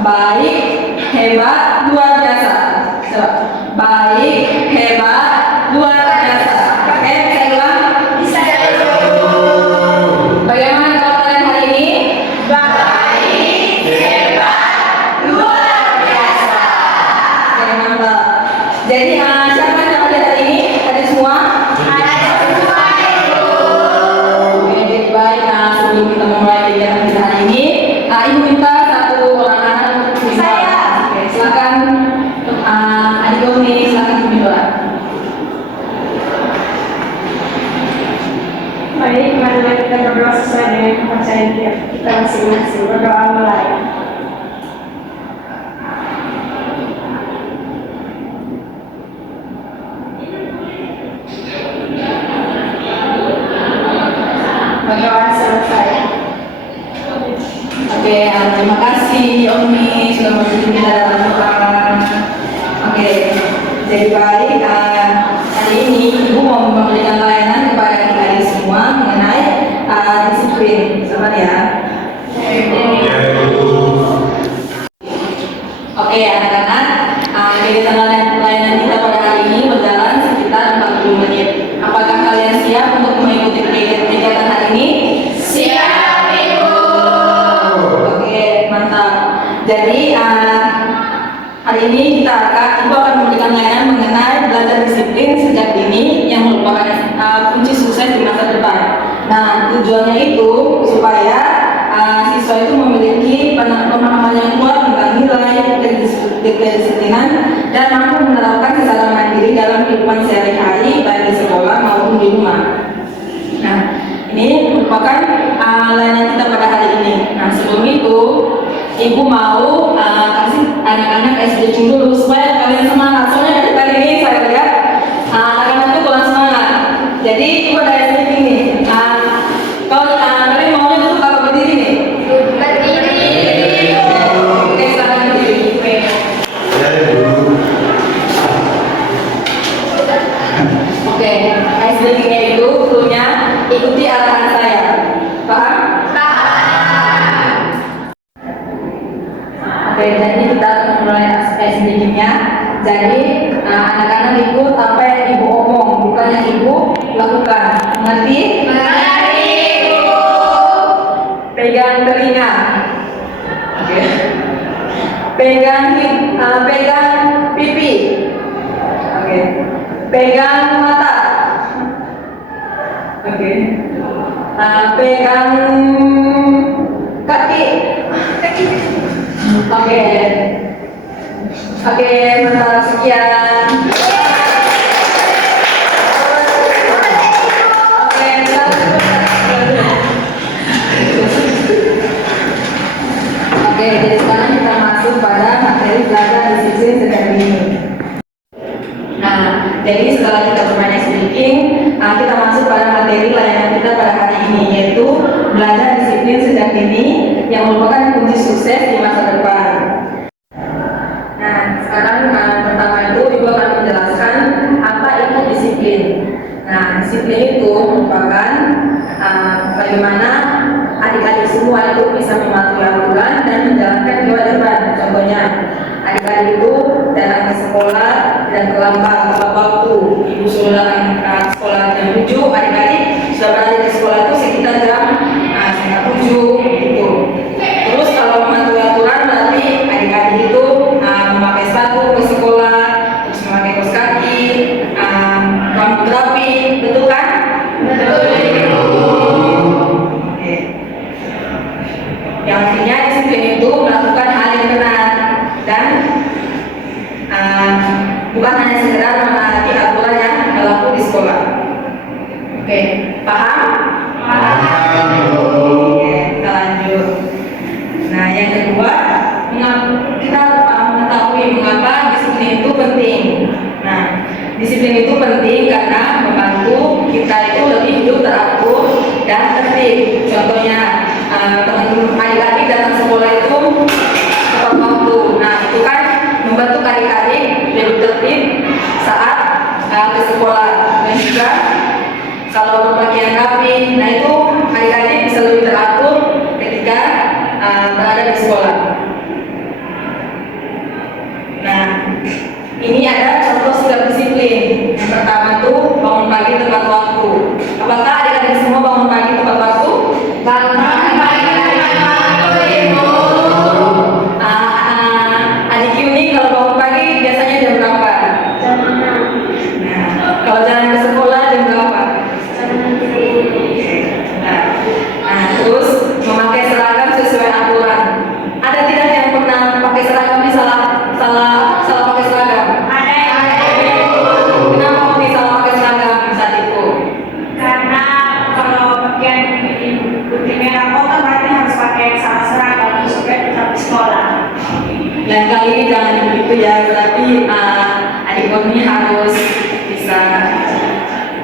baik, hebat, luar biasa. Coba. Baik, hebat, luar biasa. Oke, saya ulang. Bisa. Bagaimana kalau kalian hari ini? Baik, hebat, luar biasa. Oke, mantap. Jadi siapa yang hadir hari ini? Hadir semua? Ada semua itu. Oke, jadi baik. Sebelum kita memulai kegiatan kita hari ini, Ibu minta satu orang anak untuk berdoa. Saya. Oke, silakan. Adik Doni, silakan berdoa. Baik, marilah kita berdoa sesuai dengan kepercayaan kita masing-masing. Berdoa mulai. Berdoa selesai. Oke, terima kasih Omi sudah membantu kita dalam doa. Oke, jadi baik. Hari ini Ibu mau memberikan layanan kepada adik-adik semua mengenai disiplin. Sabar ya. Oke, anak-anak, kegiatan layanan kita pada hari ini berjalan sekitar 40 menit. Apakah kalian siap untuk mengikuti kegiatan hari ini? Siap, Ibu. Oke, mantap. Jadi hari ini Ibu akan memberikan layanan mengenai belajar disiplin sejak dini yang merupakan kunci sukses di masa depan. Nah, tujuannya itu supaya siswa itu memiliki pemahaman yang kuat tentang nilai, kedisiplinan, dan mampu menerapkan secara mandiri dalam kehidupan sehari-hari baik di sekolah maupun di rumah. Nah, ini merupakan layanan kita pada hari ini. Nah, sebelum itu, Ibu mau kasih anak-anak SD dulu supaya kalian semangat. Soalnya dari tadi ini saya lihat anak-anak itu kurang semangat. Jadi Ibu ada SD nih. Kalau kalian maunya dulu kalau berdiri nih. Berdiri. Oke, silakan berdiri. Oke, SD-nya itu gurunya ikuti arahan saya. Paham? Oke, jadi kita akan mulai SD-nya. Jadi anak-anak ikut apa yang Ibu omong, bukan yang Ibu lakukan. Mengerti? Mengerti, Ibu. Pegang telinga. Oke. Pegang pipi. Oke. Pegang mata. Oke. Pegang kaki. Oke. Oke, mantap, sekian. Oke, Oke, jadi sekarang kita masuk pada materi belajar disiplin sejak dini. Nah, jadi setelah kita bermain speaking, kita masuk pada materi layanan kita pada hari ini, yaitu belajar disiplin sejak dini yang merupakan kunci sukses di masa depan. Nah, sekarang pertama itu Ibu akan menjelaskan apa itu disiplin. Nah, disiplin itu merupakan bagaimana adik-adik semua itu bisa mematuhi aturan dan menjalankan kewajiban. Contohnya, adik-adik itu datang ke sekolah dan terlambat tepat waktu. Ibu suruh datang ke sekolah jam 7, adik-adik sudah berada di sekolah itu sekitar jam setengah 7 gitu. Terus kalau mematuhi aturan berarti adik-adik itu memakai sepatu ke sekolah, terus memakai kaos kaki, rambut rapi, betul kan? Betul, Ibu. Oke. Yang artinya disiplin itu melakukan hal yang benar dan bukan hanya sekedar menaati aturan yang berlaku di sekolah. Oke, paham? Paham, Ibu. Oke, kita lanjut. Nah, yang kedua, kita mengetahui mengapa disiplin itu penting. Nah, disiplin itu penting karena membantu kita itu lebih hidup teratur dan tertib. Contohnya, teman-teman adik-adik datang sekolah itu tepat waktu. Nah, itu kan membantu adik-adik lebih tertib saat ke sekolah. Dan juga kalau berpakaian rapi, nah itu adik-adik bisa lebih teratur ketika berada di sekolah. gitu ya, tapi adik kami harus bisa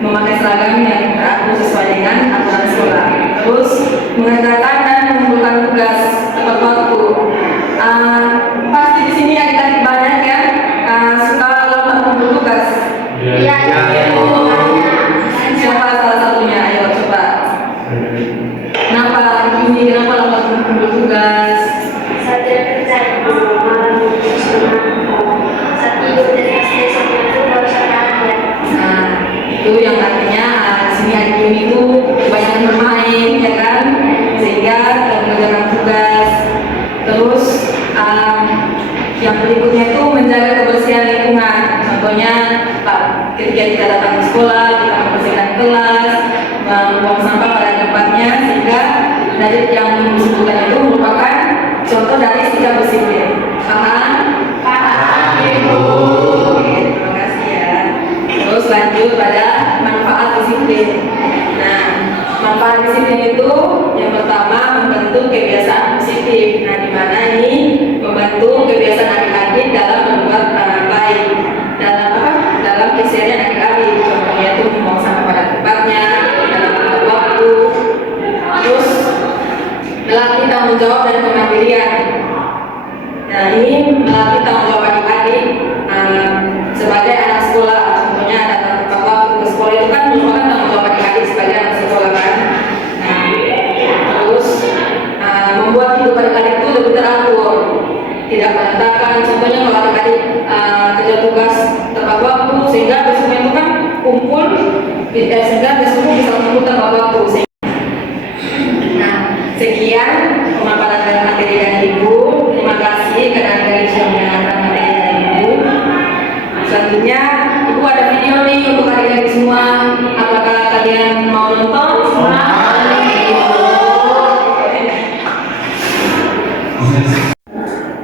memakai seragam yang teratur sesuai dengan aturan sekolah. Terus mengerjakan dan mengumpulkan tugas tepat waktu. Pasti di sini adik-adik banyak ya suka lambat mengumpul tugas. Iya. Siapa salah satunya? Ayo coba. Kenapa ini? Kenapa lambat mengumpul tugas? Saya kerja malam saat tidur dari SD sampai itu baru sekarang ya. Nah, itu yang artinya di sini adik ini itu banyak bermain, ya kan? Sehingga tidak mengerjakan tugas. Terus yang berikutnya itu menjaga kebersihan lingkungan. Contohnya, ketika kita datang ke sekolah, kita membersihkan kelas, membuang sampah pada tempatnya, sehingga dari yang disebutkan itu merupakan contoh dari sikap disiplin. Paham? Paham, Ibu. Oke, terima kasih ya. Terus lanjut pada manfaat disiplin. Nah, manfaat disiplin itu yang pertama membentuk kebiasaan positif. Nah, di mana ini membantu kebiasaan adik-adik dalam berbuat baik, dalam keseharian adik-adik. Contohnya itu membuang sampah pada tempatnya, dalam tepat waktu. Terus melatih tanggung jawab dan kemandirian. Nah, ini melatih tanggung jawab adik-adik sebagai anak sekolah. Contohnya datang tepat waktu ke sekolah itu kan merupakan tanggung jawab adik-adik sebagai anak sekolah kan. Nah, terus membuat hidup adik-adik itu lebih teratur, tidak berantakan. Contohnya kalau adik-adik kerja tugas tepat waktu, sehingga besoknya itu kan kumpul, sehingga besoknya bisa kumpul tepat waktu. Nah, sekian pemaparan dari materi dari Ibu. Terima kasih karena dari sudah mendengarkan materi dari Ibu. Selanjutnya, Ibu ada video nih untuk adik-adik semua. Apakah kalian mau nonton?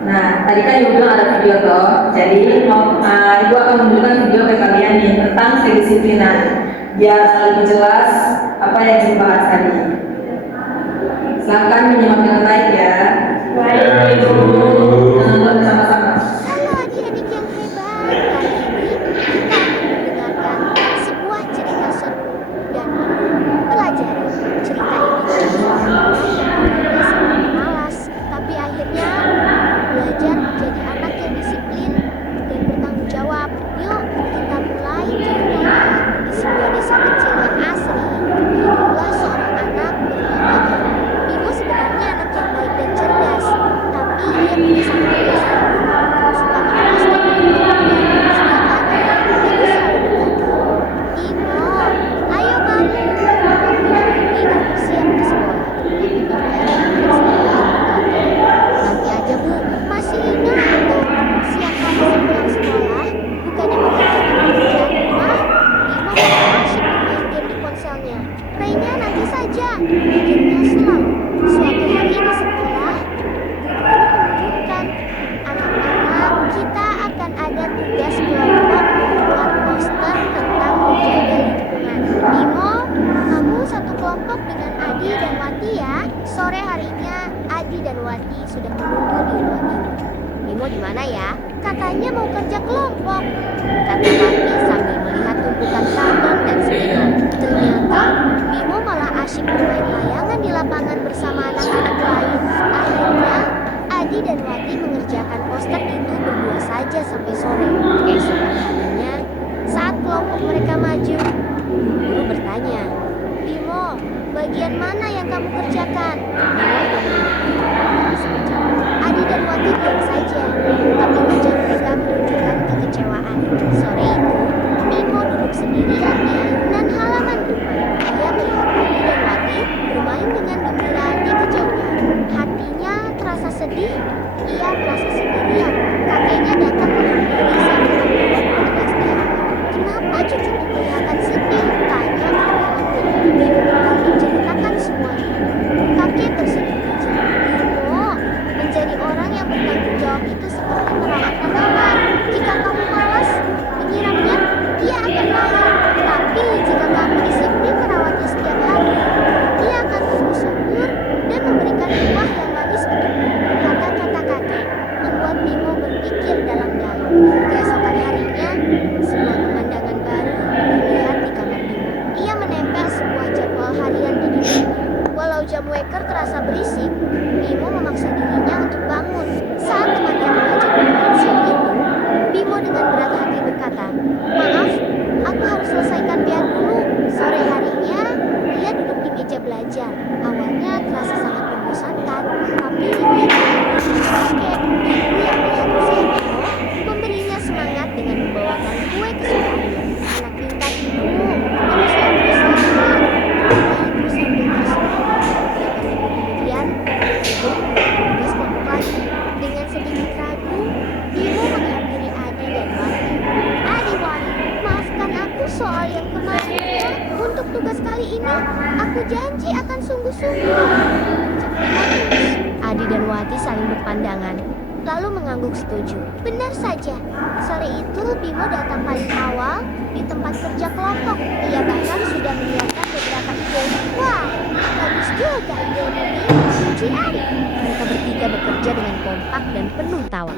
Nah, tadi kan Ibu bilang ada video toh. Jadi, Ibu akan menunjukkan video ke kalian nih tentang kedisiplinan. Biar lebih jelas apa yang dibahas tadi. Silakan menyimak dengan baik ya. Baik, Ibu. Nonton bersama-sama. Halo adik-adik yang hebat, kali ini kita akan mendengarkan sebuah cerita seru dan pelajari. Cerita ini tentang orang yang awalnya sangat malas, tapi akhirnya belajar menjadi anak yang disiplin dan bertanggung jawab. Yuk kita mulai ceritanya. Di sebuah desa kecil yang asri, hiduplah seorang anak bernama Bimo. Bimo sebenarnya anak yang baik dan cerdas, tapi ia punya satu kebiasaan buruk, suka malas dan menghindar. Setiap pagi, ibu selalu berkata, "Bimo, ayo kamu mandi dan bersiap ke sekolah." Tapi Bimo heran dan selalu berkata, "Nanti aja Bu, masih ngantuk. Siang hari sepulang sekolah, bukannya mengerjakan pekerjaan rumah, Bimo malah asyik bermain game di ponselnya. Playnya nanti saja," pikirnya selalu. Suatu hari di sekolah, guru menunjukkan, "Anak-anak, kita akan ada tugas kelompok membuat poster tentang menjaga lingkungan. Bimo, kamu satu kelompok dengan Adi dan Wati ya." Sore harinya, Adi dan Wati sudah menunggu di ruang tidur. "Bimo di mana ya? Katanya mau kerja kelompok," kata Wati sambil melihat tumpukan karton dan spidol. Ternyata Bimo malah asyik bermain layangan di lapangan bersama anak-anak lain. Akhirnya Adi dan Wati mengerjakan poster itu berdua saja sampai sore. Keesokan harinya, saat kelompok mereka maju, guru bertanya, "Bimo, bagian mana yang kamu kerjakan?" Bimo yang menunggu, tak bisa menjawab. Adi dan Wati diam saja, tapi wajah mereka menunjukkan kekecewaan. Sore itu, Bimo duduk sendirian di ayunan halaman rumah. Ia melihat Adi dan Wati bermain dengan gembira di kejauhan. Hatinya terasa sedih. Ia merasa sendirian. Kakeknya datang menghampiri sambil membawa kue STH. "Kenapa cucuku kelihatan sedih?" tanya kakek. Bimo pun menceritakan semuanya. Kakek tersenyum kecil. "Bimo, menjadi orang yang bertanggung jawab itu seperti merawat tanaman. Jika kamu malas menyiramnya, dia akan layu. Tapi jika kamu disiplin merawatnya setiap hari, dia akan tumbuh subur dan memberikan buah yang manis untukmu." Kata-kata kakek membuat Bimo berpikir dalam-dalam. lalu mengangguk setuju. Benar saja, sore itu Bimo datang paling awal di tempat kerja kelompok. Ia bahkan sudah menyiapkan beberapa ide. Wah, bagus juga ide ini. Cian. Mereka bertiga bekerja dengan kompak dan penuh tawa.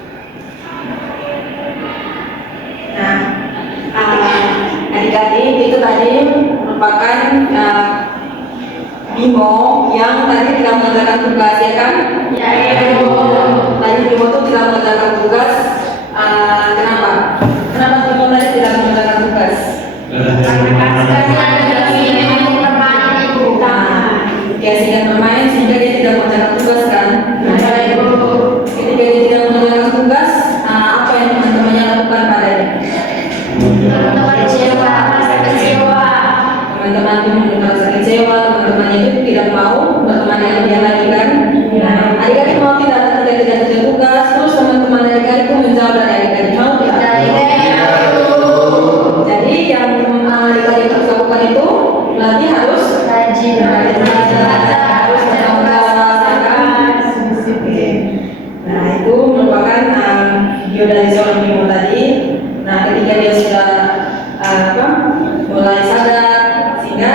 Nah, adik-adik itu tadi merupakan Bimo yang tadi tidak mengerjakan tugas, ya kan? Ya, Ibu. Tadi Bimo itu tidak mengerjakan tugas. Kenapa? Kenapa Bimo tadi tidak mengerjakan tugas? Keasikan bermain sehingga dia tidak mengerjakan tugas, kan? Ketika dia tidak mengerjakan tugas, apa yang teman-temannya lakukan padanya? Teman-teman kecewa, merasa kecewa. Teman-teman itu merasa kecewa, teman-temannya itu tidak mau berteman dengan dia lagi, kan? Nah, adik-adik mau tidak kerja tugas, terus teman-teman adik-adik itu menjauh dari adik-adik, mau tidak? Jadi yang adik-adik harus lakukan itu nanti harus Rajin. harus Nah, itu merupakan video dari seorang Bimo tadi. Nah, ketika dia sudah mulai sadar, sehingga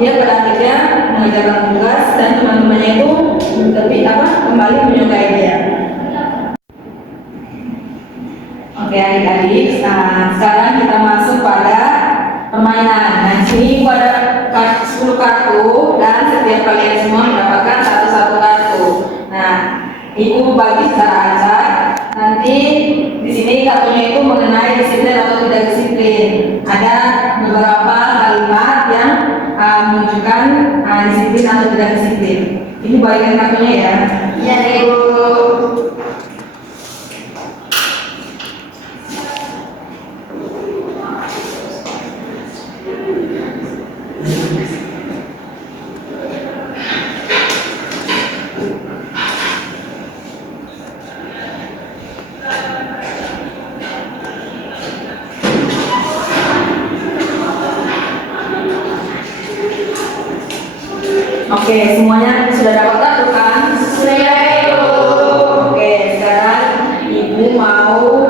dia pada akhirnya mengerjakan tugas dan teman-temannya itu kembali menyukai dia. Oke adik-adik, sekarang kita masuk pada permainan. Nah, sini ada 10 kartu dan setiap kalian semua mendapatkan satu kartu. Nah, Ibu bagi secara acak. Nanti di sini kartunya itu mengenai disiplin atau tidak disiplin. Ada beberapa kalimat yang menunjukkan disiplin atau tidak disiplin. Ibu bagikan kartunya ya. Ya, Ibu. Oke, semuanya sudah dapat kartu kan? Sudah, Ibu. Oke, sekarang Ibu mau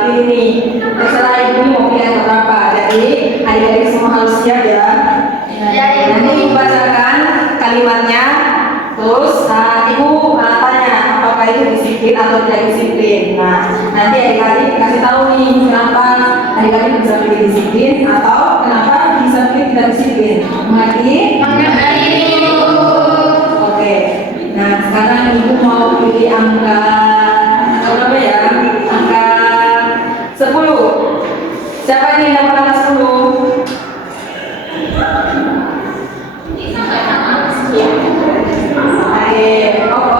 pilih nih. Terserah Ibu mau pilih yang berapa. Jadi adik-adik semua harus siap ya. Ya, Ibu. Nanti Ibu bacakan kalimatnya. Terus Ibu tanya apakah itu disiplin atau tidak disiplin. Nah, nanti adik-adik kasih tahu nih kenapa adik-adik bisa pilih disiplin atau kenapa bisa pilih tidak disiplin. Mengerti? Oke, nah sekarang Ibu mau pilih angka berapa ya? Angka 10. Siapa nih yang dapat angka 10?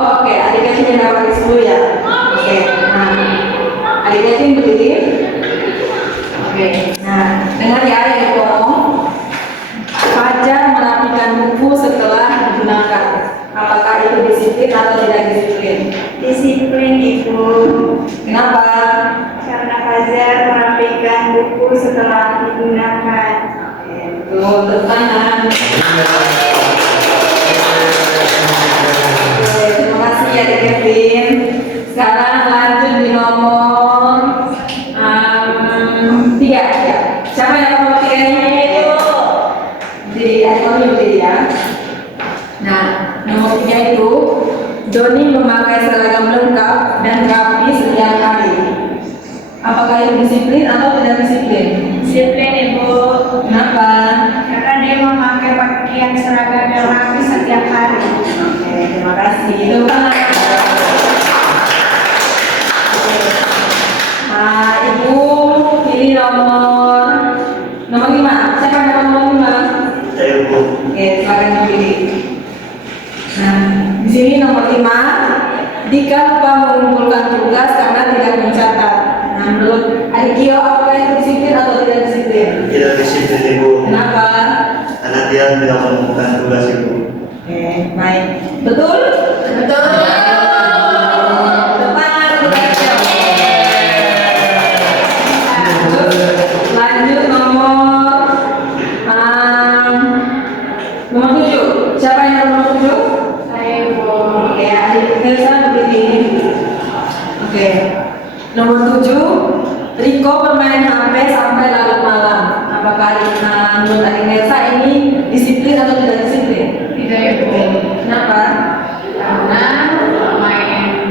Oke, adik-adik yang dapat 10 ya? Oke, nah adik-adik berdiri. Oke, nah dengar ya yang ngomong. Fajar merapikan buku setelah digunakan. Apakah itu disiplin atau tidak disiplin? Disiplin, Ibu. Kenapa? Karena Fajar merapikan buku setelah digunakan. Tuh, tepuk tangan. Oke, terima kasih ya Kevin. Sekarang lanjut di nomor 3. Siapa yang nomor 3 ini? Jadi adik-adik berdiri ya. Nah, nomor 3 itu Doni memakai seragam lengkap dan rapi setiap hari. Apakah itu disiplin atau tidak disiplin? Disiplin, Ibu. Kenapa? Karena dia memakai pakaian seragam yang rapi setiap hari. Oke, terima kasih. Itu kan. Ibu pilih nomor 5. Siapa yang dapat nomor 5? Saya Bu. Oke, silakan dipilih. Nah, di sini nomor 5. Dika lupa mengumpulkan tugas karena tidak mencatat. Nah, menurut Adik Gio, apakah itu disiplin atau tidak disiplin? Tidak disiplin Ibu. Kenapa? Karena dia tidak mengumpulkan tugas Ibu. Oke, baik. Betul? Betul. Lanjut nomor 7. Siapa yang nomor 7? Saya, Ibu. Oke, adik Elsa berdiri. Oke. Nomor 7, Riko bermain HP sampai larut malam. Apakah menurut Agnesa ini disiplin atau tidak disiplin? Tidak Ibu. Kenapa? Karena main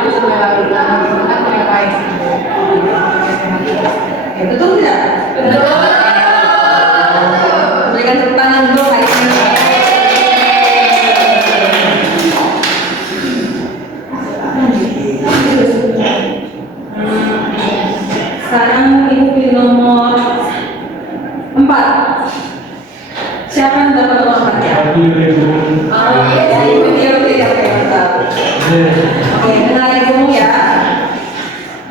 aku sampai larut malam kan tidak baik. Oke, betul tidak? Betul. Berikan tepuk tangan untuk Agnesa. Sekarang Ibu pilih nomor 4. Siapa yang dapat nomor 4-nya? Aku Ibu. Ibu dia tidak mantap. Oke, dengar Ibu ya.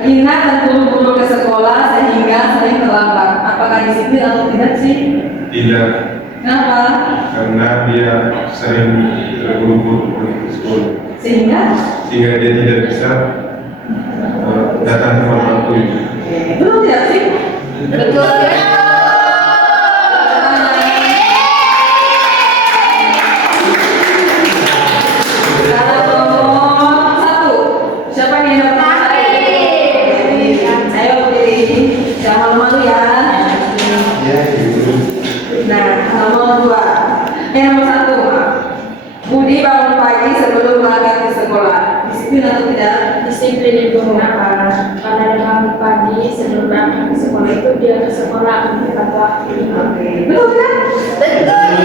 Lina terburu-buru ke sekolah sehingga sering terlambat. Apakah disiplin atau tidak sih? Tidak, Kenapa? karena dia sering terburu-buru pergi ke sekolah, Sehingga? sehingga dia tidak bisa datang tepat waktu. Betul tidak sih? Betul. Sekarang nomor 1. Siapa yang dapat nomor 1? Ayo pilih. Jangan malu-malu ya. Ya, Ibu. Nah, nomor 2. Nomor 1. Budi bangun pagi sebelum berangkat ke sekolah. Disiplin atau tidak? Disiplin Ibu. Kenapa? Karena dia bangun pagi sebelum berangkat ke sekolah itu dia ke sekolah tepat waktu. Oke. Betul kan? Betul.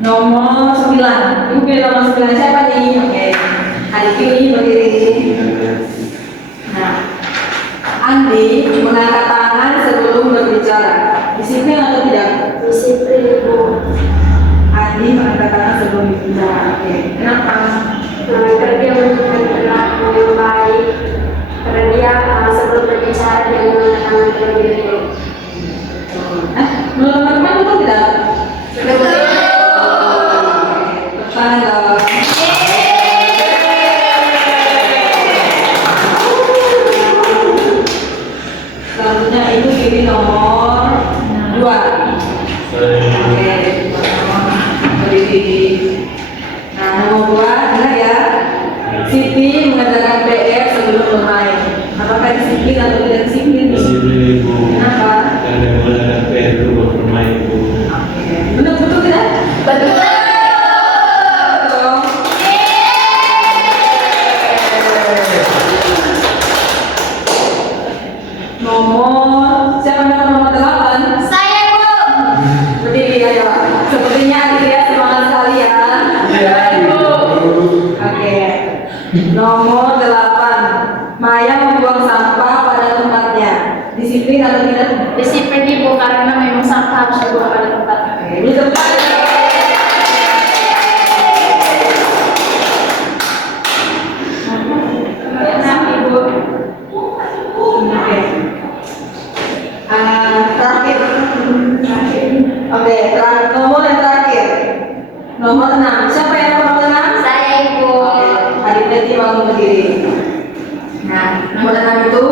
Nomor 9. Ibu pilih nomor 9 siapa nih? Oke. Adik pilih berdiri. Nah, Andi mengangkat tangan sebelum berbicara. Disiplin atau tidak? Disiplin Ibu. Andi mengangkat tangan sebelum berbicara. Oke. Kenapa? Karena dia menunjukkan perilaku yang baik. Karena dia sebelum berbicara dia mengangkat tangan terlebih dahulu. Menurut teman-teman betul tidak? Betul. Tangan dong. Selanjutnya itu pilih nomor 2. Oke, berdiri. Nah, nomor 2, dengar ya. Siti mengerjakan PR sebelum bermain. Apakah disiplin atau tidak disiplin? Disiplin Ibu. Kenapa? Karena menggunakan PR itu buat bermain Ibu. Oke, betul tidak? Betul. Betul. Nomor siapa yang dapat nomor 8? Saya Ibu. Berdiri ayo. Sepertinya Adria semangat sekali ya. Iya, Ibu. Oke. Nomor 8. Maya membuang sampah pada tempatnya. Disiplin atau tidak? Disiplin Ibu karena memang sampah harus dibuang pada tempatnya. Oke, ini tepat. Nah, Ibu. Oke. Terakhir. Oke, nomor yang terakhir. Nomor 6. Siapa yang nomor 6? Saya Ibu. Adik Betty bangun berdiri. Nah, nomor 6 itu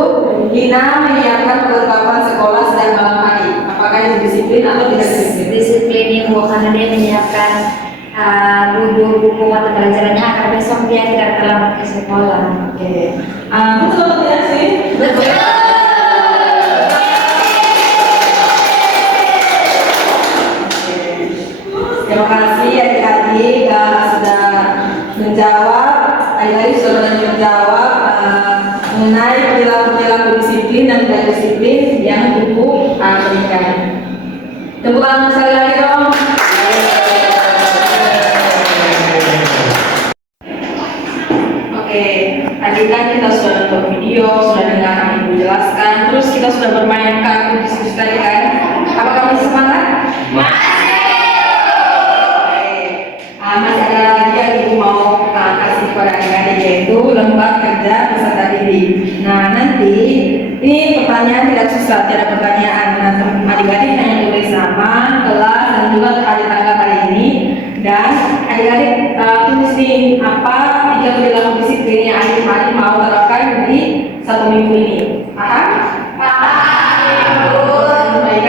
Lina menyiapkan perlengkapan sekolah sedang malam hari. Apakah itu disiplin atau tidak disiplin? Disiplin Ibu karena dia menyiapkan buku mata pelajarannya agar besok dia tidak terlambat ke sekolah. Oke. Betul atau tidak sih? Betul. Terima kasih adik-adik sudah menjawab. Adik-adik sudah menjawab mengenai perilaku disiplin dan tidak disiplin yang ibu berikan. Tepuk tangan sekali lagi dong. Oke, tadi kan kita sudah nonton video, sudah dengar ibu jelaskan, terus kita sudah bermain kartu diskusi tadi kan. Apakah masih semangat? Masih ada lagi yang ibu mau kasih kepada adik-adik yaitu lembar kerja peserta didik. Nah nanti ini pertanyaan tidak susah, tidak pertanyaan. Nah adik-adik hanya tulis nama, kelas dan juga hari tanggal hari ini. Dan adik-adik tulis nih apa 3 perilaku disiplin yang adik-adik mau terapkan di 1 minggu ini. Paham? Paham. Baik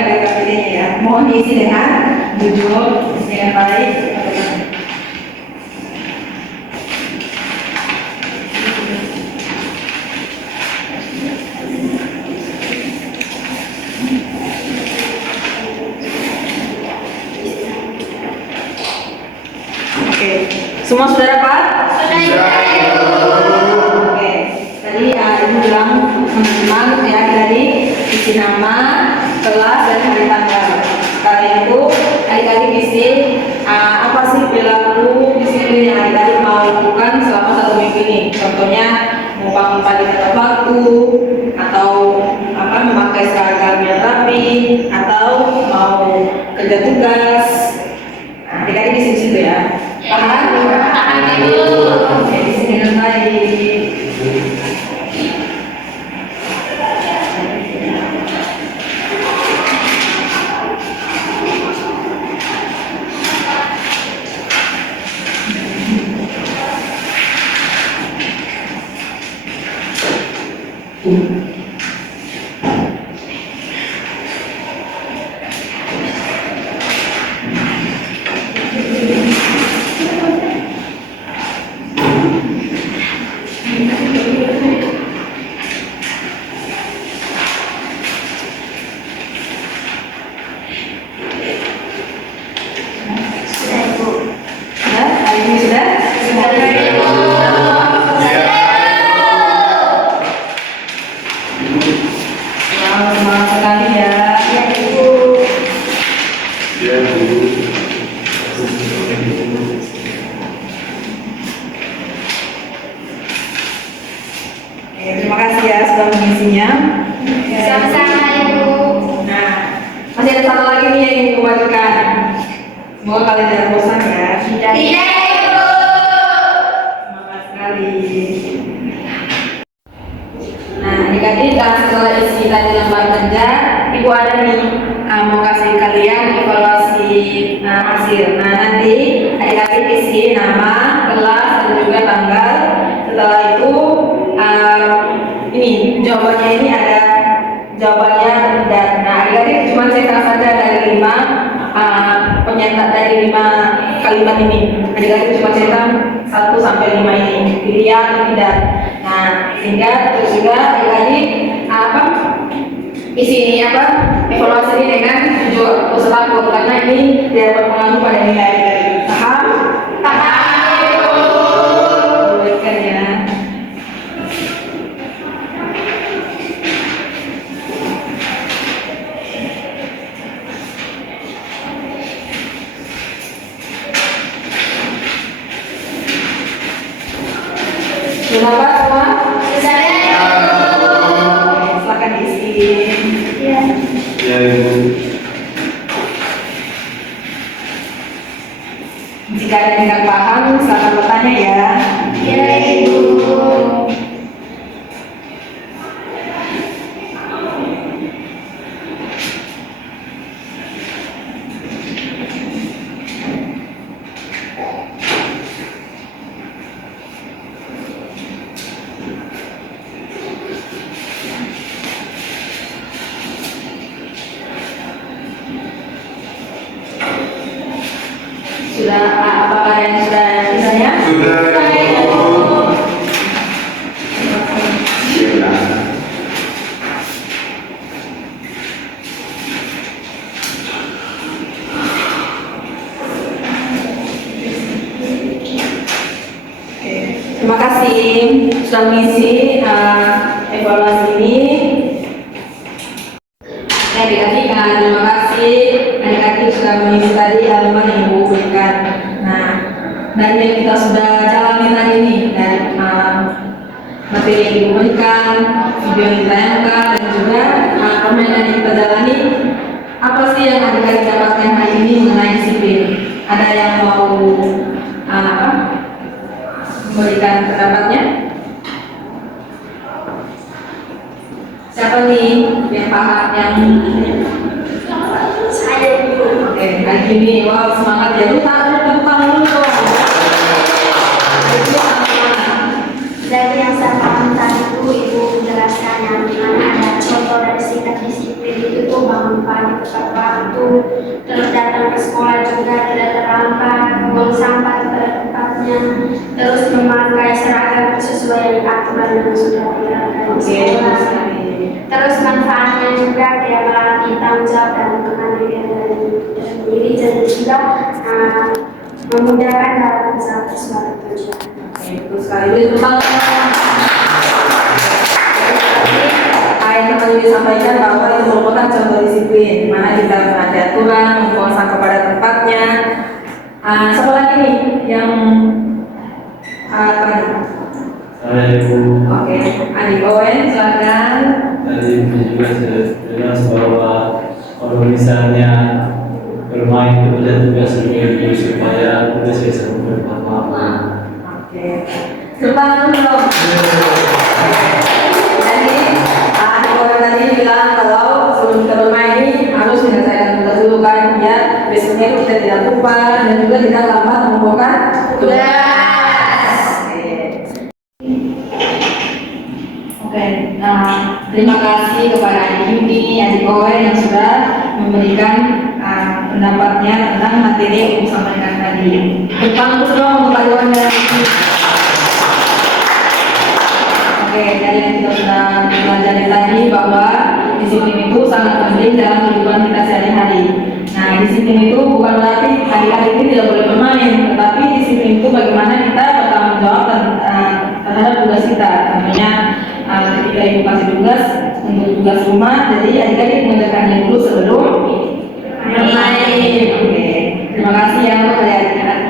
mohon diisi dengan jujur, dengan baik. Oke, semua sudah dapat? Oke, tadi ibu bilang teman-teman ya tadi isi nama, kelas dan hari tanggal. Sekarang itu adik-adik isi apa sih perilaku disiplin yang adik-adik mau lakukan selama 1 minggu ini. Contohnya mau bangun pagi tepat waktu, atau memakai seragam yang rapi, atau mau kerja tugas. Nah, adik-adik isi di situ ya. Paham? Oke, isi dengan baik. Terima kasih ya sudah mengisinya. Sama-sama Ibu. Nah, masih ada satu lagi nih yang ingin kubagikan. Semoga kalian tidak bosan ya. Tidak Ibu. Semangat sekali. Nah, adik-adik setelah isi tadi lembar kerja, Ibu ada nih mau kasih kalian evaluasi hasil. Nah, nanti adik-adik isi nama, kelas, dan juga tanggal. Setelah itu ini jawabannya ini ada jawabannya dan adik-adik cuma cetak saja dari 5 dari 5 kalimat ini. Adik-adik cuma cetak 1 sampai 5 ini, pilih ya atau tidak. Nah, sehingga terus juga adik-adik isi ini evaluasi ini dengan jujur atau selaku, karena ini tidak berpengaruh pada nilai adik-adik. Paham? Baikkan ya. Sudah dapat semua? Silakan diisi. Ya, Ibu. Jika ada yang tidak paham, silakan bertanya ya. Ya Ibu. Sudah, apakah yang sudah misalnya? Sudah, Ibu. Ya. Oke, terima kasih sudah mengisi evaluasi ini. Adik-adik, terima kasih adik-adik sudah mengisi tadi halaman yang Ibu berikan. Nah, dari yang kita sudah jalani tadi ini, dan materi yang Ibu berikan, video yang ditayangkan, dan juga permainan yang kita jalani, apa sih yang adik-adik dapatkan hari ini mengenai disiplin? Ada yang mau memberikan pendapatnya? Siapa nih yang paham yang Saya Ibu. oke, hari ini wow semangat ya. Lu tepuk tangan dulu dong. Dari yang saya paham tadi Ibu menjelaskan yang dimana ada contoh dari sikap disiplin itu bangun pagi tepat waktu, terus datang ke sekolah juga tidak terlambat, buang sampah pada tempatnya, terus memakai seragam sesuai aturan yang sudah diterapkan di sekolah. Terus manfaatnya juga dia melatih tanggung jawab dan kemandirian dari diri dan juga memudahkan dalam mencapai suatu tujuan. Betul sekali. Yang tadi disampaikan bahwa itu merupakan contoh disiplin, di mana kita ada aturan, membuang sampah pada tempatnya. Siapa lagi nih yang Saya Ibu. Oke, Adik Owen, silakan. Tadi Ibu juga sudah jelas bahwa kalau misalnya bermain itu ada tugas Ibu supaya kita bisa bermanfaat. Oke, depan dulu. Jadi, Adik Owen tadi bilang kalau sebelum kita bermain ini harus menyelesaikan tugas dulu kan, ya besoknya kita tidak lupa dan juga tidak lambat mengumpulkan tugas. Oke, terima kasih kepada Adik Yudi, Adik Owen yang sudah memberikan pendapatnya tentang materi yang Ibu sampaikan tadi. Tepang dong untuk Adik Owen dan Adik Yudi. Oke, dari yang kita sudah pelajari tadi bahwa disiplin itu sangat penting dalam kehidupan kita sehari-hari. Nah, disiplin itu bukan berarti adik-adik ini tidak boleh bermain, tetapi disiplin itu bagaimana kita bertanggung jawab terhadap tugas kita. Tentunya ketika Ibu kasih tugas untuk tugas rumah, jadi adik-adik mengerjakannya dulu sebelum bermain. Oke, terima kasih ya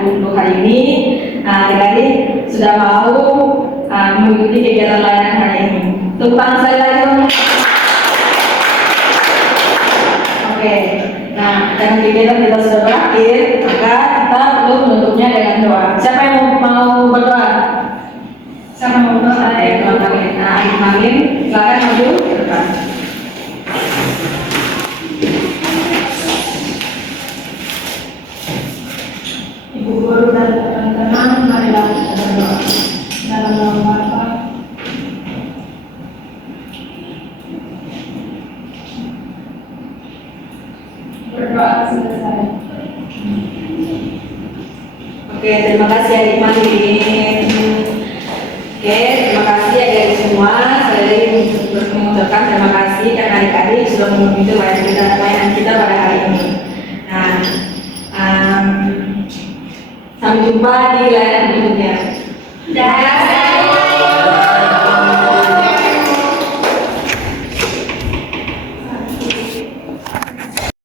untuk hari ini. Adik-adik sudah mau mengikuti kegiatan layanan hari ini. Tepuk tangan saya lagi dong. Oke, nah dengan kegiatan kita sudah berakhir, maka kita perlu menutupnya dengan doa. Siapa yang mau berdoa? Siapa yang mau berdoa? Nah, Adik Magin, silakan maju ke depan. Ibu guru dan teman-teman, marilah kita berdoa. Dalam nama Bapa, berdoa selesai. Oke, terima kasih Adik Magin. Oke, terima kasih adik-adik semua. Saya mengucapkan terima kasih karena adik-adik sudah mengikuti layanan kita pada hari ini. Nah, sampai jumpa di layanan berikutnya.